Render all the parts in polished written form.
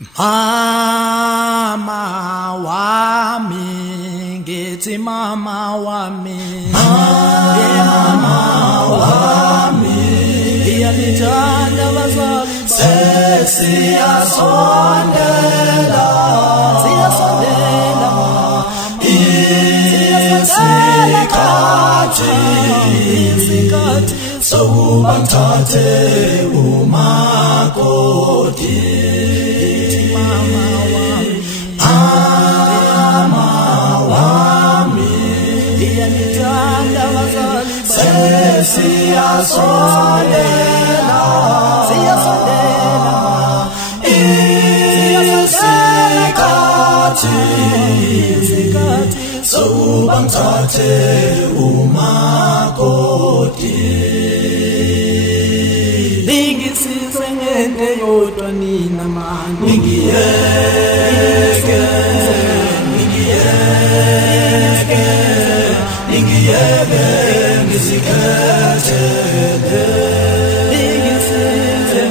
Mama wami, ngithi mama wami, mama wami, iyalithanda bazali siyasondela, siyasondela isikhathi sokuba ngithathe umakoti. Mama wami, iyalithanda bazali siyasondela, siyasondela isikhathi sokuba ngithathe umakoti. Ningisize ngento yodwa nina mani, ningiyeke ngizikhethele, ningisize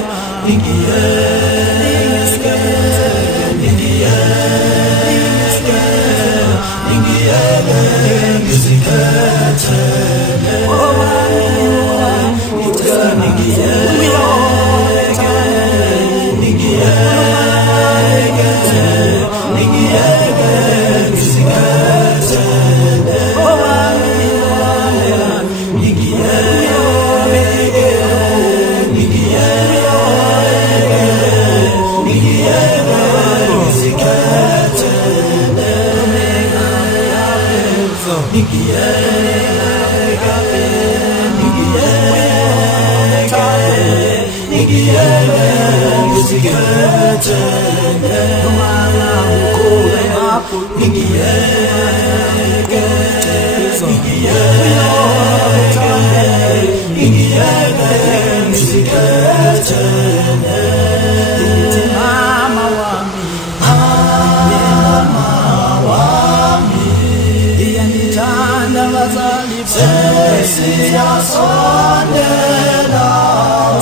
siyasondela,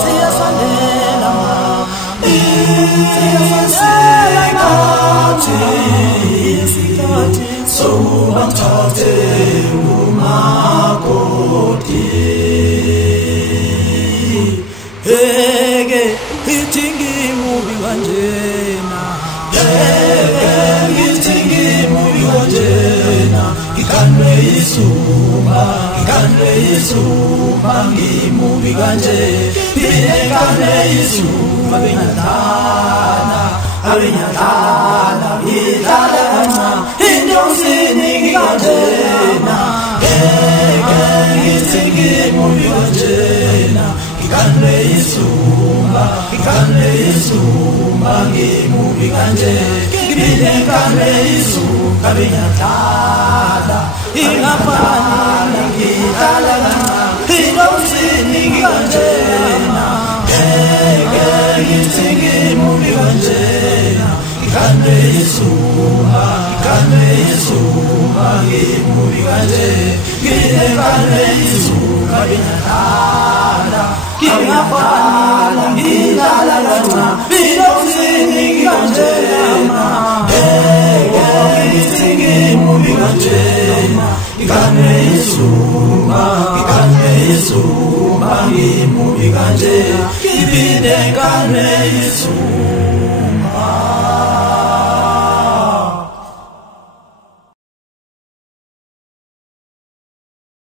siyasondela isikhathi sokuba ngithathe umakoti. Heke ithi ngimubi kanjena, heke ithi ngimubi kanjena, ngikhandwe yisuma, ngikhandwe yisuma, ngimubi kanje, phinde ngikhandwe yisuma, abenyadala ngidlala kancane, indosini ngikanjena, heke ngithi ngimubi kanjena, ngikhandwe yisuma, ngikhandwe yisuma, ngimubi kanje, phinde ngikhandwe yisuma, abenyadala ingafani ngidlala kancane, indosini ngikanjena, heke ngithi ngimubi kanjena, ngikhandwe yisuma, ngikhandwe yisuma, ngimubi kanje, phinde ngikhandwe yisuma, abenyadala ingafani ngidlala kancane, indosini ngikanjena, heke ngithi ngimubi kanjena, ngikhandwe yisuma, ngikhandwe yisuma, ngimubi kanje, phinde ngikhandwe yisuma.